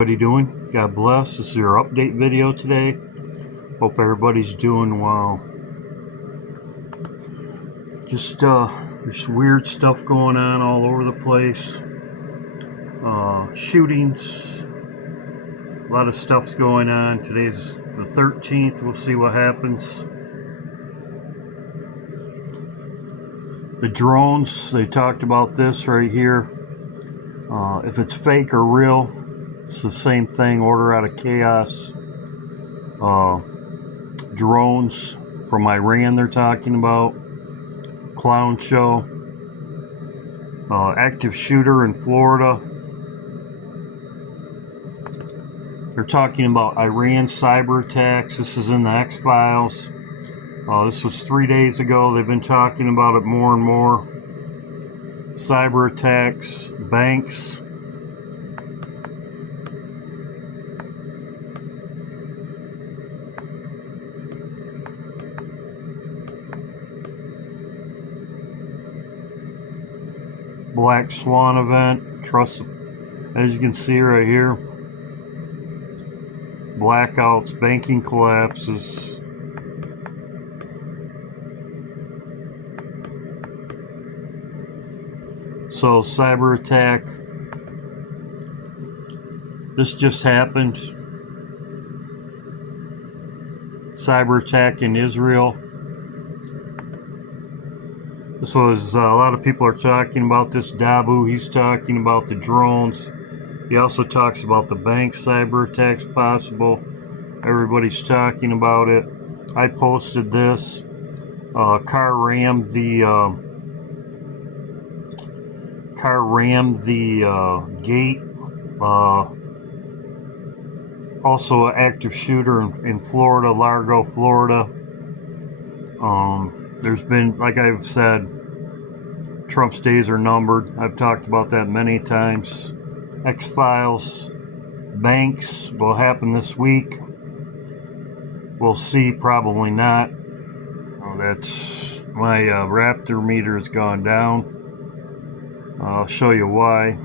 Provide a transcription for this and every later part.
What are you doing? God bless. This is your update video today. Hope everybody's doing well. Just there's weird stuff going on all over the place. Shootings. A lot of stuff's going on. Today's the 13th. We'll see what happens. The drones, they talked about this right here. If it's fake or real, it's the same thing. Order out of chaos. Drones from Iran they're talking about. Clown show. Active shooter in Florida. They're talking about Iran cyber attacks. This is in the X-Files. This was 3 days ago. They've been talking about it more and more. Cyber attacks, banks. Black Swan event. Trust, as you can see right here. Blackouts, banking collapses. So, cyber attack. This just happened. Cyber attack in Israel. This was, a lot of people are talking about this. Dabu, he's talking about the drones. He also talks about the bank cyber attacks possible. Everybody's talking about it. I posted this. Car rammed the gate. Also an active shooter in Florida, Largo, Florida. There's been, like I've said, Trump's days are numbered. I've talked about that many times. X-Files, banks will happen this week. We'll see, probably not. That's my Raptor meter has gone down. I'll show you why.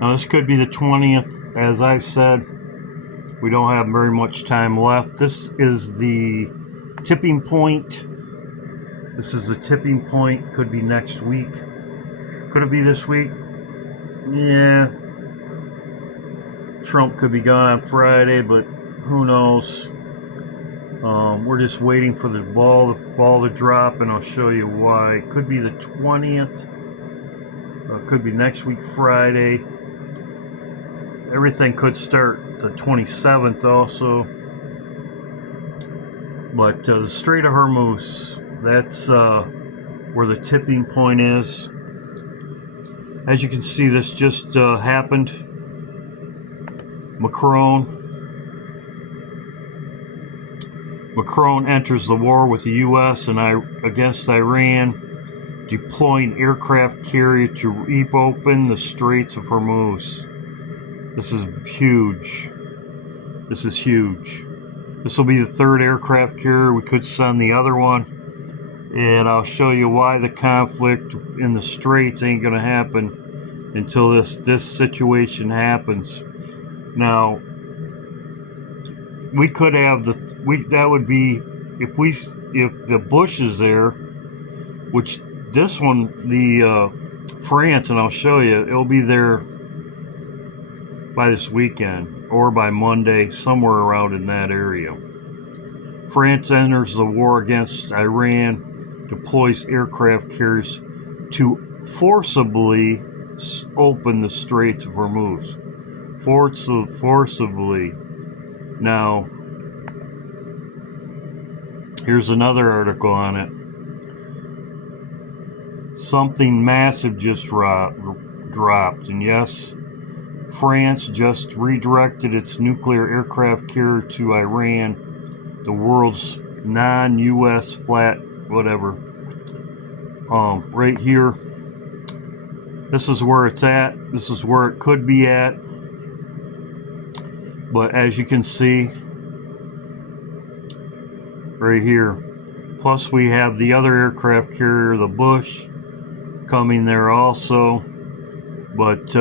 Now this could be the 20th, as I've said. We don't have very much time left. This is the tipping point. This is the tipping point. Could be next week. Could it be this week? Yeah. Trump could be gone on Friday, but who knows? We're just waiting for the ball to drop, and I'll show you why. It could be the 20th. Could be next week, Friday. Everything could start the 27th also. But the Strait of Hormuz, that's where the tipping point is. As you can see, this just happened. Macron enters the war with the U.S. and against Iran, deploying aircraft carrier to reopen the Straits of Hormuz. This is huge. This is huge. This will be the third aircraft carrier. We could send the other one. And I'll show you why the conflict in the Straits ain't going to happen until this situation happens. Now, we could have that would be if the Bush is there, which this one, the France, and I'll show you, it'll be there by this weekend or by Monday, somewhere around in that area. France enters the war against Iran, deploys aircraft carriers to forcibly open the Straits of Hormuz. Forcibly. Now, here's another article on it. Something massive just dropped, and yes, France just redirected its nuclear aircraft carrier to Iran, the world's non-U.S. flat whatever. Right here, this is where it's at. This is where it could be at. But as you can see, right here, plus we have the other aircraft carrier, the Bush, coming there also. But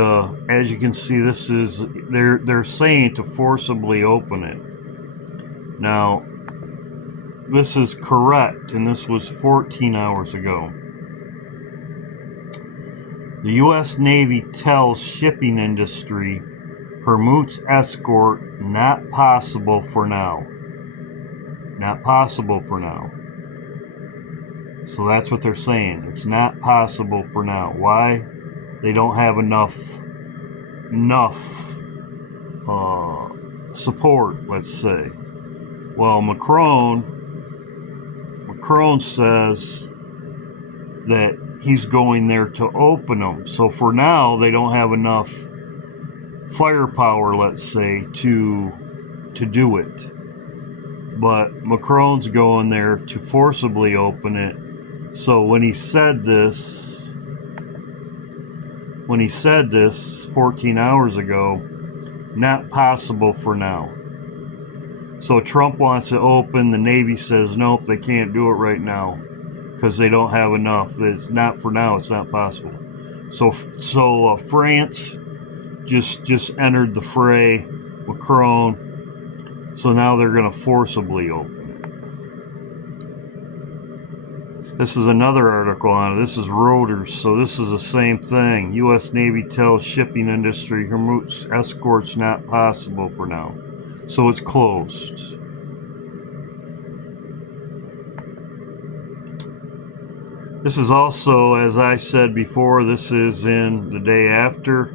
as you can see, this is they're saying to forcibly open it. Now, this is correct, and this was 14 hours ago. The U.S. Navy tells shipping industry Hormuz escort not possible for now. Not possible for now. So that's what they're saying. It's not possible for now. Why? They don't have enough support, let's say. Well, Macron says that he's going there to open them. So for now, they don't have enough firepower, let's say, to do it. But Macron's going there to forcibly open it. So when he said this 14 hours ago, not possible for now. So Trump wants to open, the Navy says nope, they can't do it right now because they don't have enough. It's not for now, it's not possible. So France just entered the fray, Macron. So now they're going to forcibly open it. This is another article on it. This is Reuters, so this is the same thing. U.S. Navy tells shipping industry Hormuz escorts not possible for now. So it's closed. This is also, as I said before, this is in the day after.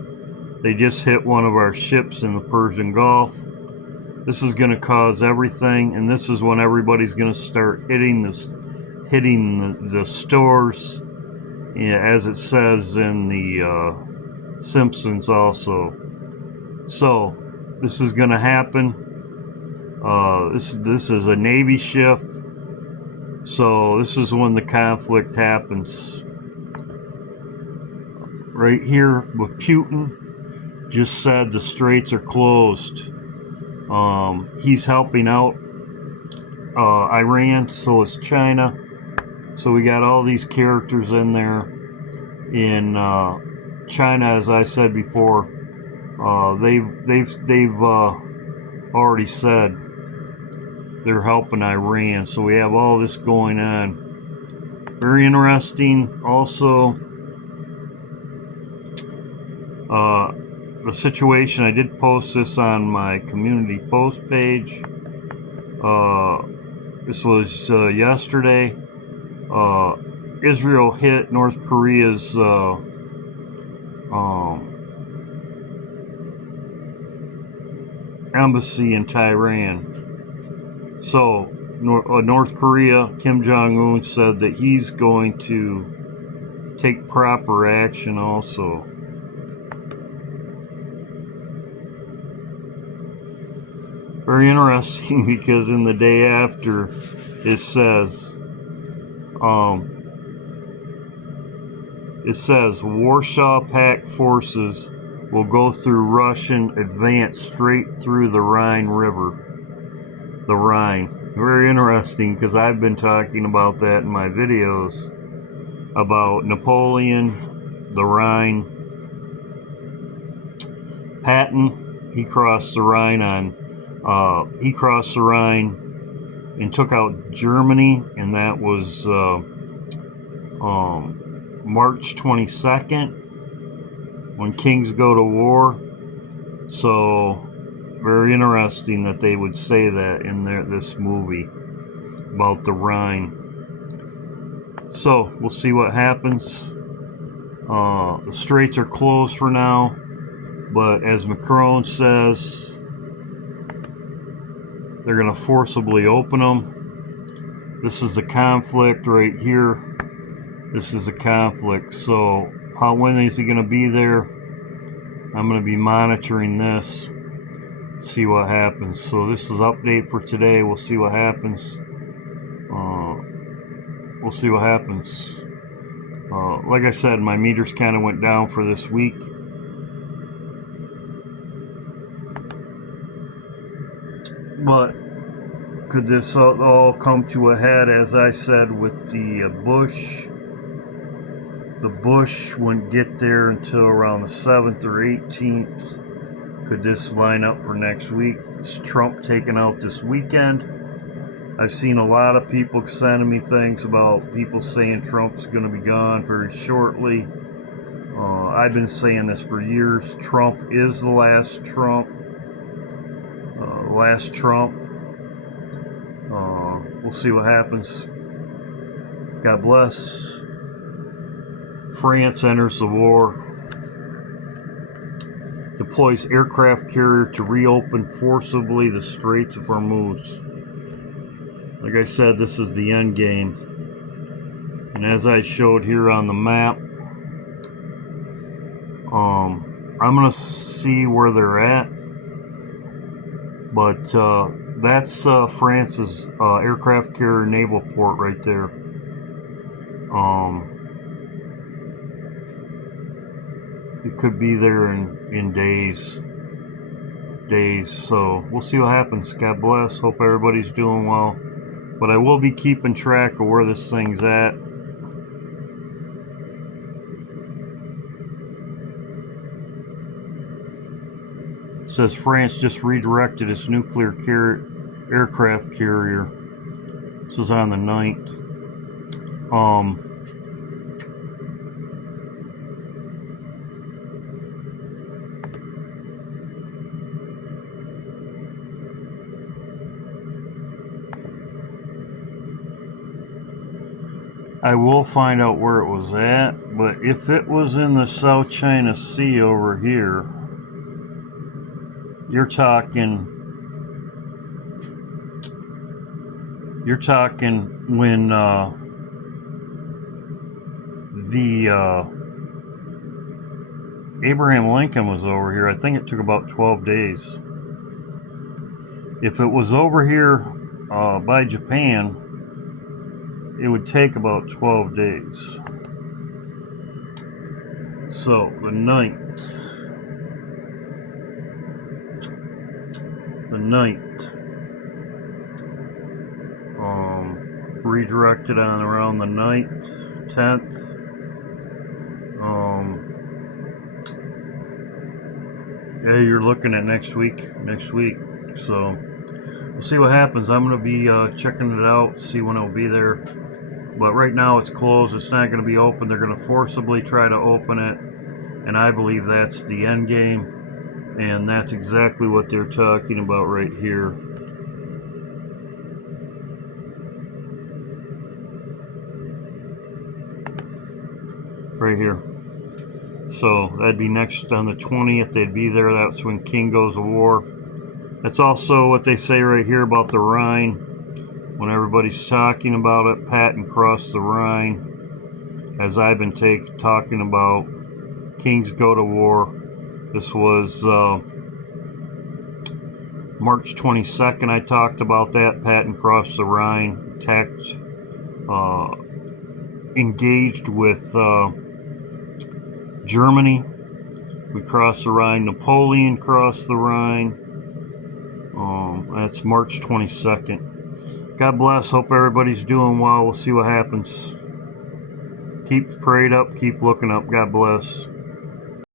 They just hit one of our ships in the Persian Gulf. This is going to cause everything, and this is when everybody's going to start hitting the stores, as it says in the Simpsons also. So this is going to happen. This is a Navy ship, so this is when the conflict happens. Right here with Putin, just said the straits are closed. He's helping out Iran, so is China. So we got all these characters in there. In China, as I said before, they've already said they're helping Iran. So we have all this going on. Very interesting. Also, the situation, I did post this on my community post page. This was yesterday. Israel hit North Korea's embassy in Tehran. So North Korea, Kim Jong-un said that he's going to take proper action also. Very interesting, because in the day after it says Warsaw Pact forces will go through Russian advance straight through the Rhine River. The Rhine. Very interesting, because I've been talking about that in my videos about Napoleon, the Rhine. Patton, he crossed the Rhine and took out Germany, and that was March 22nd, when kings go to war. So very interesting that they would say that in this movie about the Rhine. So we'll see what happens. The straits are closed for now, but as Macron says, they're going to forcibly open them. This is the conflict right here. This is the conflict. So when is he going to be there? I'm going to be monitoring this, see what happens. So this is update for today. We'll see what happens. We'll see what happens. Like I said, my meters kind of went down for this week. But could this all come to a head, as I said, with the Bush the Bush wouldn't get there until around the 7th or 18th. Could this line up for next week? Is Trump taken out this weekend? I've seen a lot of people sending me things about people saying Trump's going to be gone very shortly. I've been saying this for years. Trump is the last Trump. We'll see what happens. God bless. France enters the war. Deploys aircraft carrier to reopen forcibly the Straits of Hormuz. Like I said, this is the end game. And as I showed here on the map, I'm going to see where they're at. But that's France's aircraft carrier naval port right there. It could be there in days. So we'll see what happens. God bless. Hope everybody's doing well. But I will be keeping track of where this thing's at. It says France just redirected its nuclear aircraft carrier. This is on the 9th. I will find out where it was at, but if it was in the South China Sea over here, you're talking when Abraham Lincoln was over here. I think it took about 12 days. If it was over here by Japan, it would take about 12 days. So the 9th. Redirected on around the 9th, 10th. Yeah, you're looking at next week. So we'll see what happens. I'm going to be checking it out, see when it'll be there. But right now it's closed. It's not going to be open. They're going to forcibly try to open it. And I believe that's the end game. And that's exactly what they're talking about right here. Right here. So that'd be next on the 20th. They'd be there. That's when King goes to war. That's also what they say right here about the Rhine. When everybody's talking about it, Patton crossed the Rhine. As I've been talking about, Kings go to war. This was March 22nd. I talked about that. Patton crossed the Rhine, attacked, engaged with Germany. We crossed the Rhine. Napoleon crossed the Rhine. That's March 22nd. God bless. Hope everybody's doing well. We'll see what happens. Keep prayed up. Keep looking up. God bless.